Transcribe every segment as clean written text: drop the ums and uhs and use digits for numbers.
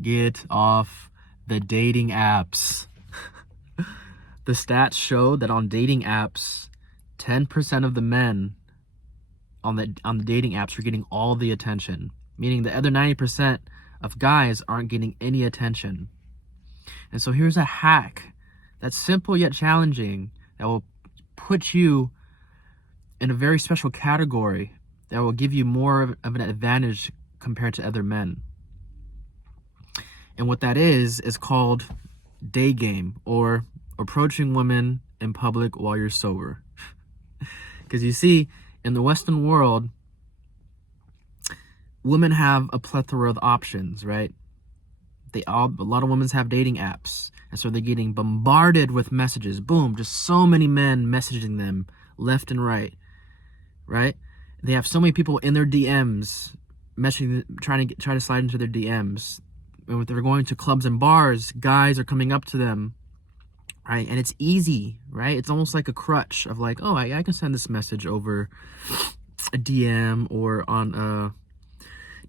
Get off the dating apps. The stats show that on dating apps, 10% of the men on the dating apps are getting all the attention, meaning the other 90% of guys aren't getting any attention. And so here's a hack that's simple yet challenging that will put you in a very special category that will give you more of an advantage compared to other men. And what that is called day game, or approaching women in public while you're sober. Because you see, in the Western world, women have a plethora of options, right? A lot of women have dating apps, and so they're getting bombarded with messages. Boom, just so many men messaging them left and right? They have so many people in their DMs messaging, trying to slide into their DMs. And when they're going to clubs and bars, guys are coming up to them, right? And it's easy, right? It's almost like a crutch of like, oh, I can send this message over a DM or on a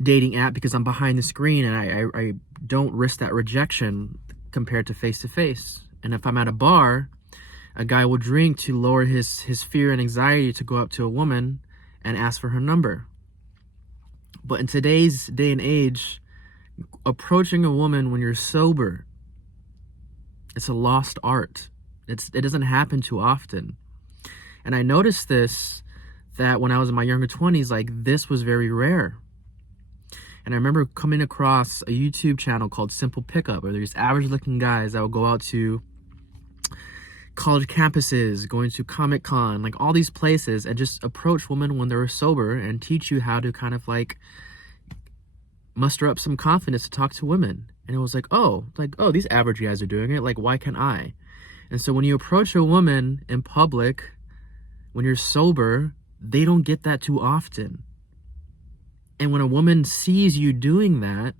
dating app because I'm behind the screen and I don't risk that rejection compared to face-to-face. And if I'm at a bar, a guy will drink to lower his fear and anxiety to go up to a woman and ask for her number. But in today's day and age, approaching a woman when you're sober, it's a lost art. It doesn't happen too often. And I noticed this, that when I was in my younger 20s, like, this was very rare. And I remember coming across a YouTube channel called Simple Pickup, where there's average looking guys that will go out to college campuses, going to Comic-Con, like all these places, and just approach women when they're sober and teach you how to kind of like muster up some confidence to talk to women. And it was like, oh, these average guys are doing it, like, why can't I? And so when you approach a woman in public when you're sober, they don't get that too often. And when a woman sees you doing that,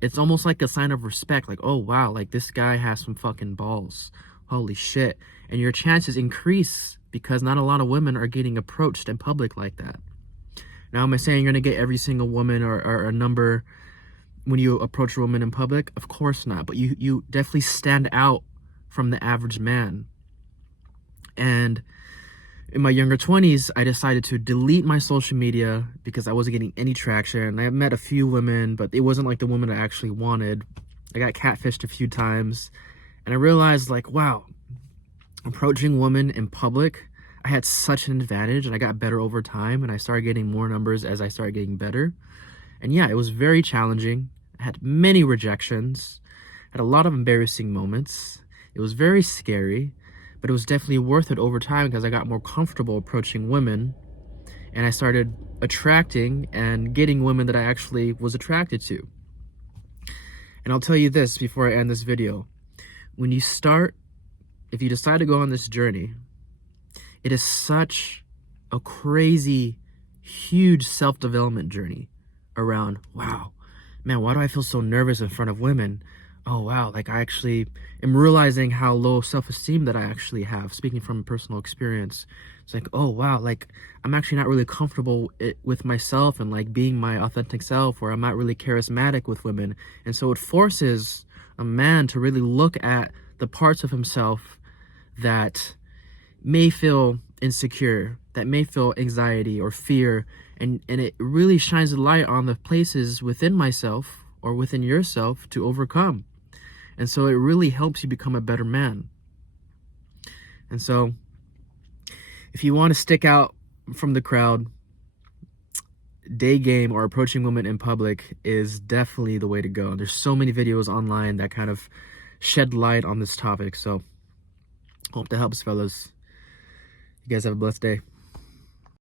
it's almost like a sign of respect, like, oh wow, like this guy has some fucking balls, holy shit. And your chances increase because not a lot of women are getting approached in public like that. Now, am I saying you're gonna get every single woman or a number when you approach a woman in public? Of course not, but you definitely stand out from the average man. And in my younger 20s, I decided to delete my social media because I wasn't getting any traction. I met a few women, but it wasn't like the woman I actually wanted. I got catfished a few times, and I realized, like, wow, approaching women in public, I had such an advantage, and I got better over time, and I started getting more numbers as I started getting better. And yeah, it was very challenging. I had many rejections, had a lot of embarrassing moments. It was very scary, but it was definitely worth it over time because I got more comfortable approaching women, and I started attracting and getting women that I actually was attracted to. And I'll tell you this before I end this video. If you decide to go on this journey, it is such a crazy, huge self-development journey around, wow, man, why do I feel so nervous in front of women? Oh, wow, like I actually am realizing how low self-esteem that I actually have, speaking from personal experience. It's like, oh, wow, like I'm actually not really comfortable with myself and like being my authentic self, or I'm not really charismatic with women. And so it forces a man to really look at the parts of himself that may feel insecure, that may feel anxiety or fear, and it really shines a light on the places within myself or within yourself to overcome. And so it really helps you become a better man. And so if you want to stick out from the crowd, day game or approaching women in public is definitely the way to go. There's so many videos online that kind of shed light on this topic. So hope that helps, fellas. You guys have a blessed day.